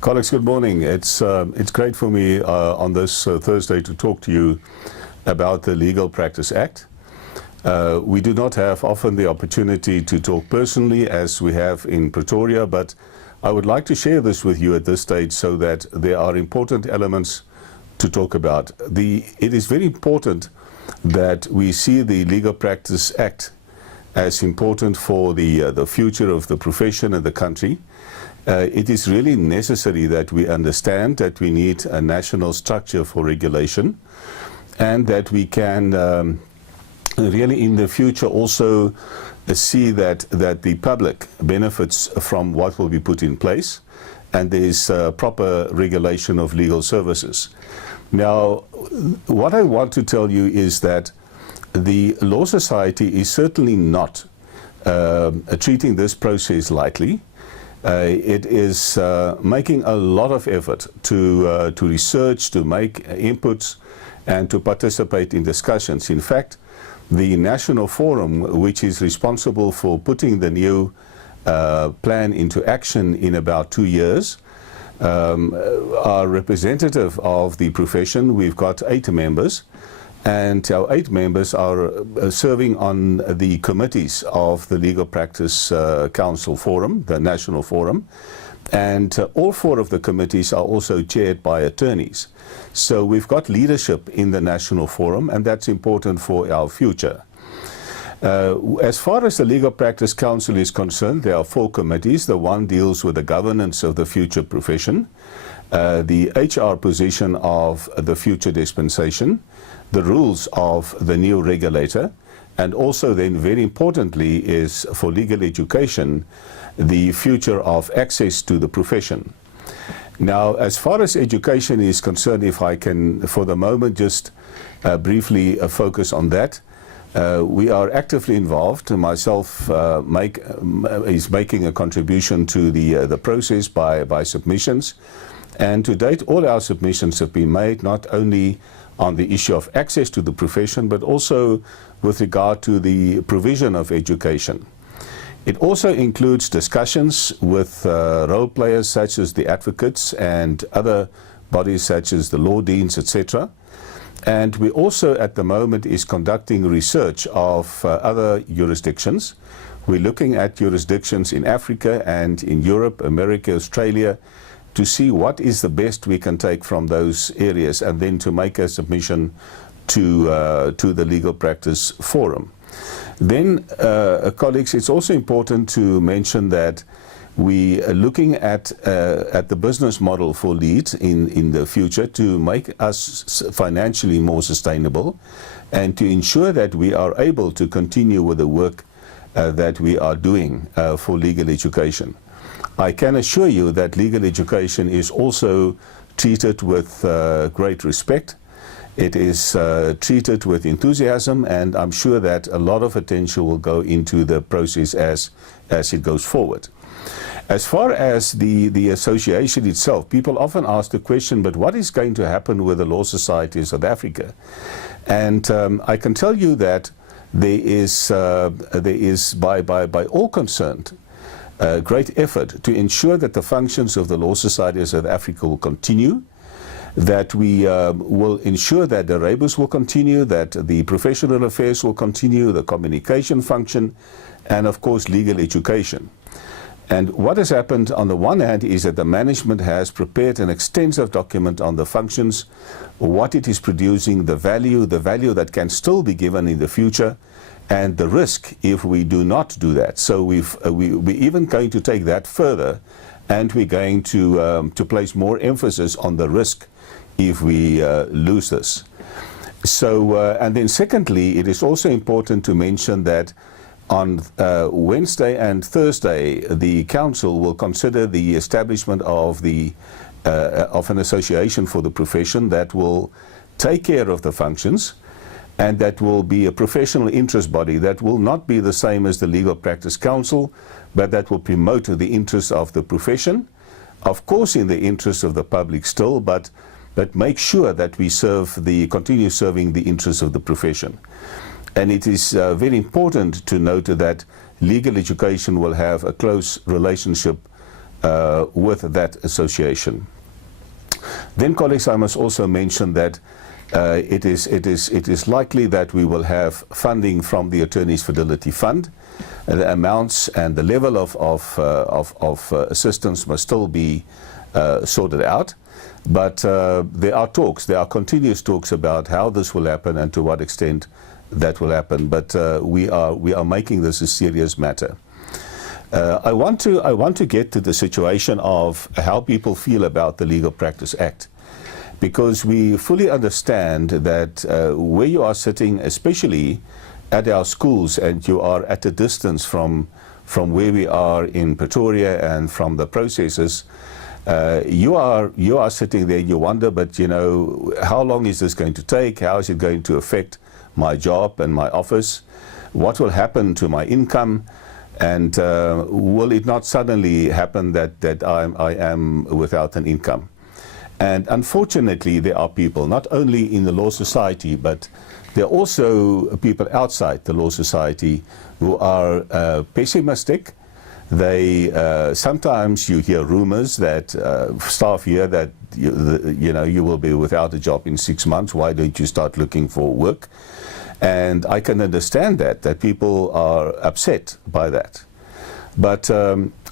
Colleagues, good morning. It's great for me on this Thursday to talk to you about the Legal Practice Act. We do not have often the opportunity to talk personally as we have in Pretoria, but I would like to share this with you at this stage so that there are important elements to talk about. It is very important that we see the Legal Practice Act as important for the future of the profession and the country. It is really necessary that we understand that we need a national structure for regulation, and that we can really in the future also see that the public benefits from what will be put in place, and there is proper regulation of legal services. Now, what I want to tell you is that the Law Society is certainly not treating this process lightly. It is making a lot of effort to research, to make inputs, and to participate in discussions. In fact, the National Forum, which is responsible for putting the new plan into action in about 2 years, are representative of the profession. We've got 8 members, and our 8 members are serving on the committees of the Legal Practice Council Forum, the National Forum, and all 4 of the committees are also chaired by attorneys. So we've got leadership in the National Forum, and that's important for our future. As far as the Legal Practice Council is concerned, there are 4 committees. The one deals with the governance of the future profession, the HR position of the future dispensation, the rules of the new regulator, and also then very importantly is for legal education, the future of access to the profession. Now, as far as education is concerned, if I can for the moment just briefly focus on that, we are actively involved. Myself is making a contribution to the process by submissions, and to date all our submissions have been made not only on the issue of access to the profession, but also with regard to the provision of education. It also includes discussions with role players such as the advocates and other bodies such as the law deans, etc. And we also at the moment is conducting research of other jurisdictions. We're looking at jurisdictions in Africa and in Europe, America, Australia, to see what is the best we can take from those areas, and then to make a submission to the Legal Practice Forum. Then, colleagues, it's also important to mention that we are looking at the business model for L.E.A.D in the future to make us financially more sustainable, and to ensure that we are able to continue with the work that we are doing for legal education. I can assure you that legal education is also treated with great respect. It is treated with enthusiasm, and I'm sure that a lot of attention will go into the process as it goes forward. As far as the association itself, people often ask the question, but what is going to happen with the Law Society of South Africa? And I can tell you that there is by all concerned, great effort to ensure that the functions of the Law Society of South Africa will continue, that we will ensure that the rebus will continue, that the professional affairs will continue, the communication function, and of course legal education. And what has happened on the one hand is that the management has prepared an extensive document on the functions, what it is producing, the value that can still be given in the future, and the risk if we do not do that. So we're even going to take that further, and we're going to place more emphasis on the risk if we lose this. So, and then secondly, it is also important to mention that on Wednesday and Thursday, the Council will consider the establishment of an association for the profession that will take care of the functions, and that will be a professional interest body that will not be the same as the Legal Practice Council, but that will promote the interests of the profession, of course in the interest of the public still, but make sure that we continue serving the interests of the profession. And it is very important to note that legal education will have a close relationship with that association. Then, colleagues, I must also mention that it is likely that we will have funding from the Attorneys Fidelity Fund. The amounts and the level of assistance must still be sorted out. But there are continuous talks about how this will happen and to what extent that will happen. But we are making this a serious matter. I want to get to the situation of how people feel about the Legal Practice Act, because we fully understand that where you are sitting, especially at our schools, and you are at a distance from where we are in Pretoria and from the processes, you are sitting there, you wonder, but you know, how long is this going to take? How is it going to affect my job and my office? What will happen to my income? And will it not suddenly happen that I am without an income? And unfortunately, there are people, not only in the Law Society, but there are also people outside the Law Society who are pessimistic. They sometimes you hear rumors that staff hear that you will be without a job in 6 months. Why don't you start looking for work? And I can understand that people are upset by that. But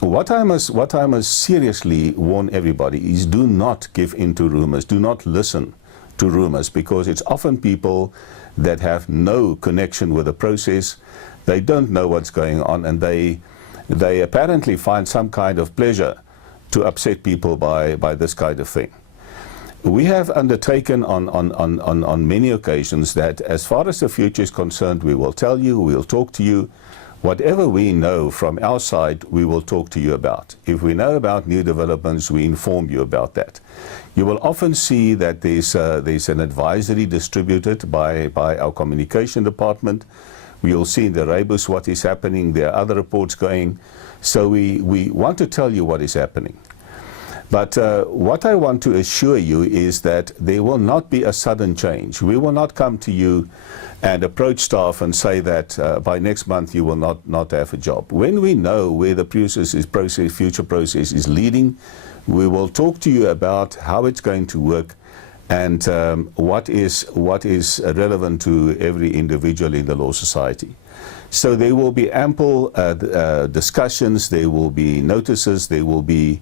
what I must seriously warn everybody is, do not give in to rumors. Do not listen to rumors, because it's often people that have no connection with the process. They don't know what's going on, and they apparently find some kind of pleasure to upset people by this kind of thing. We have undertaken on many occasions that as far as the future is concerned, we will tell you, we'll talk to you. Whatever we know from our side, we will talk to you about. If we know about new developments, we inform you about that. You will often see that there's an advisory distributed by our communication department. We will see in the rebus what is happening. There are other reports going. So we want to tell you what is happening. But what I want to assure you is that there will not be a sudden change. We will not come to you and approach staff and say that by next month you will not have a job. When we know where the future process is leading, we will talk to you about how it's going to work and what is relevant to every individual in the Law Society. So there will be ample discussions, there will be notices, there will be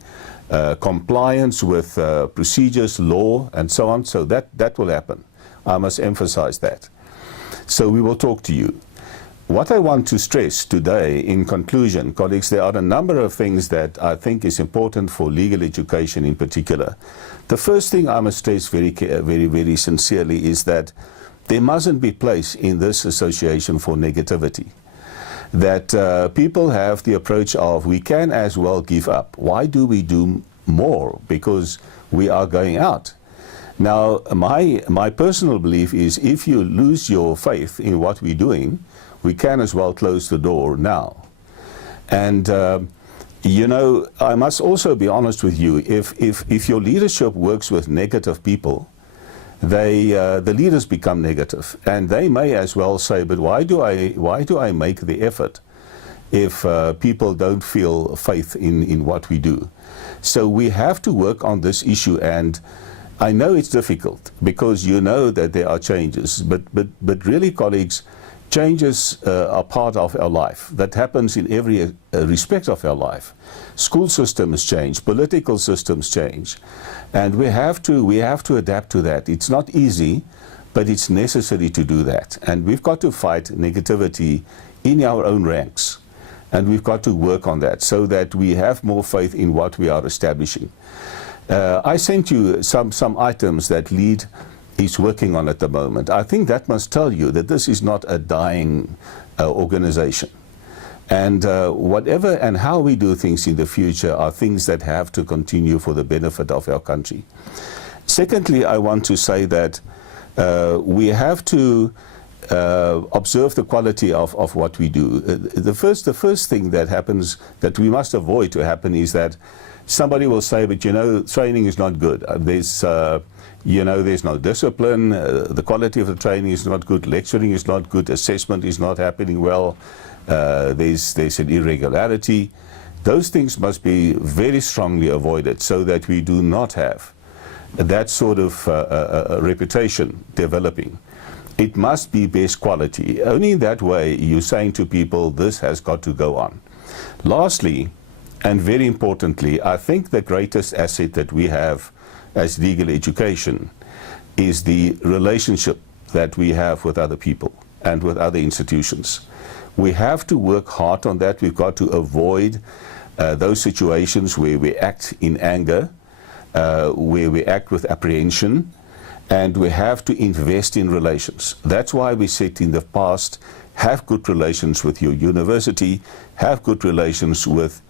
compliance with procedures, law, and so on. So that will happen. I must emphasize that. So we will talk to you. What I want to stress today, in conclusion, colleagues, there are a number of things that I think is important for legal education in particular. The first thing I must stress very sincerely is that there mustn't be place in this association for negativity. That people have the approach of, we can as well give up. Why do we do more? Because we are going out. Now, my personal belief is, if you lose your faith in what we're doing, we can as well close the door now. And you know, I must also be honest with you. If your leadership works with negative people, the leaders become negative, and they may as well say, but why do I make the effort if people don't feel faith in what we do? So we have to work on this issue, and I know it's difficult because you know that there are changes, but really, colleagues, changes are part of our life. That happens in every respect of our life. School systems change, political systems change, and we have to adapt to that. It's not easy, but it's necessary to do that. And we've got to fight negativity in our own ranks, and we've got to work on that so that we have more faith in what we are establishing. I sent you some items that L.E.A.D is working on at the moment. I think that must tell you that this is not a dying organization. And whatever and how we do things in the future are things that have to continue for the benefit of our country. Secondly, I want to say that we have to observe the quality of what we do. The first thing that happens, that we must avoid to happen, is that somebody will say, but you know, training is not good. There's no discipline, the quality of the training is not good, lecturing is not good, assessment is not happening well, there's an irregularity. Those things must be very strongly avoided so that we do not have that sort of reputation developing. It must be best quality. Only in that way you're saying to people, this has got to go on. Lastly, and very importantly, I think the greatest asset that we have as legal education is the relationship that we have with other people and with other institutions. We have to work hard on that. We've got to avoid those situations where we act in anger, where we act with apprehension, and we have to invest in relations. That's why we said in the past, have good relations with your university, have good relations with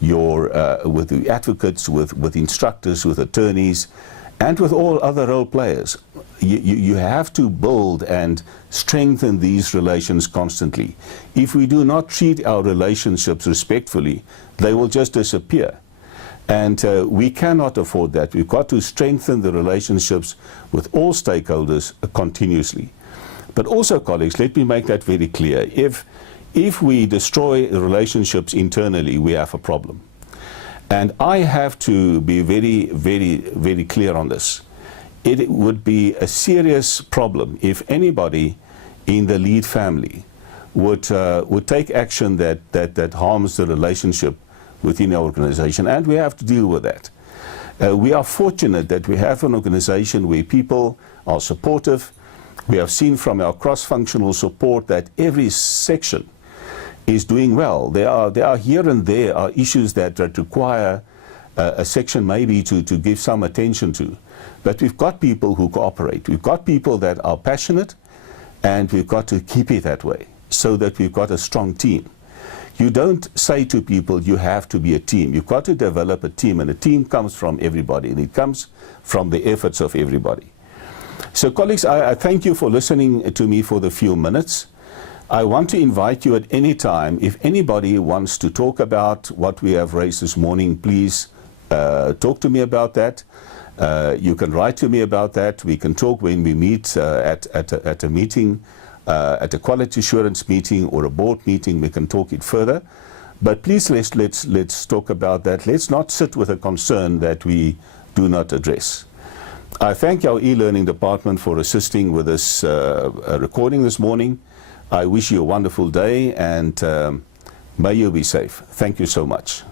your with the advocates, with instructors, with attorneys, and with all other role players. You have to build and strengthen these relations constantly. If we do not treat our relationships respectfully, they will just disappear. And we cannot afford that. We've got to strengthen the relationships with all stakeholders continuously. But also, colleagues, let me make that very clear. If we destroy the relationships internally, we have a problem. And I have to be very, very, very clear on this. It would be a serious problem if anybody in the L.E.A.D family would take action that harms the relationship within our organization, and we have to deal with that. We are fortunate that we have an organization where people are supportive. We have seen from our cross-functional support that every section is doing well. There are here and there are issues that require a section maybe to give some attention to. But we've got people who cooperate. We've got people that are passionate, and we've got to keep it that way so that we've got a strong team. You don't say to people, you have to be a team. You've got to develop a team, and a team comes from everybody, and it comes from the efforts of everybody. So, colleagues, I thank you for listening to me for the few minutes. I want to invite you at any time, if anybody wants to talk about what we have raised this morning, please talk to me about that. You can write to me about that. We can talk when we meet at a meeting, at a quality assurance meeting or a board meeting. We can talk it further. But please let's talk about that. Let's not sit with a concern that we do not address. I thank our e-learning department for assisting with this recording this morning. I wish you a wonderful day, and may you be safe. Thank you so much.